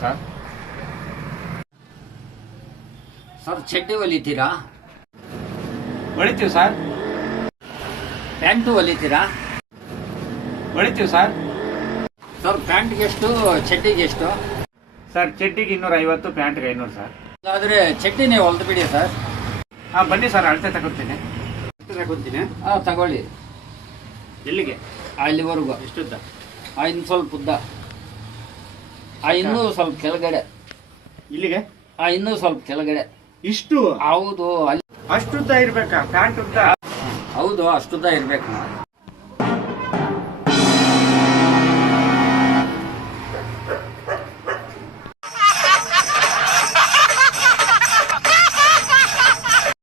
Sir sir ಚಡ್ಡಿ ಹೊಲಿತೀರಾ? ಹೊಳಿತೀವಿ ಸರ್. ಪ್ಯಾಂಟು ಹೊಲಿತೀರಾ? ಹೊಳಿತೀವಿ ಸರ್. ಸರ್ ಪ್ಯಾಂಟ್ಗೆ ಎಷ್ಟು, ಚಡ್ಡಿಗೆ ಎಷ್ಟು? ಸರ್ ಚಡ್ಡಿಗೆ 250, ಪ್ಯಾಂಟ್ಗೆ 500 ಸರ್. ಹಾಗಾದ್ರೆ ಚಡ್ಡಿನೇ ಹೊಲ್ದು ಬಿಡಿ ಸರ್. ಹಾಂ ಬನ್ನಿ ಸರ್, ಅಳತೆ ತಗೊಳ್ತೀನಿ. ಎಷ್ಟು ತಗೊಳ್ತೀನಿ? ತಗೊಳ್ಳಿ. ಎಲ್ಲಿಗೆ? ಅಲ್ಲಿವರೆಗೂ. ಎಷ್ಟುದ್ದ? ಇನ್ನು ಸ್ವಲ್ಪ ಉದ್ದ. ಇನ್ನೂ ಸ್ವಲ್ಪ ಕೆಳಗಡೆ. ಇಲ್ಲಿಗೆ? ಇನ್ನೂ ಸ್ವಲ್ಪ ಕೆಳಗಡೆ. ಇಷ್ಟು? ಹೌದು. ಅಷ್ಟುದ್ದ ಇರ್ಬೇಕಾ ಪ್ಯಾಂಟ್ ಉದ್ದ? ಹೌದು, ಅಷ್ಟುದ್ದ ಇರ್ಬೇಕು.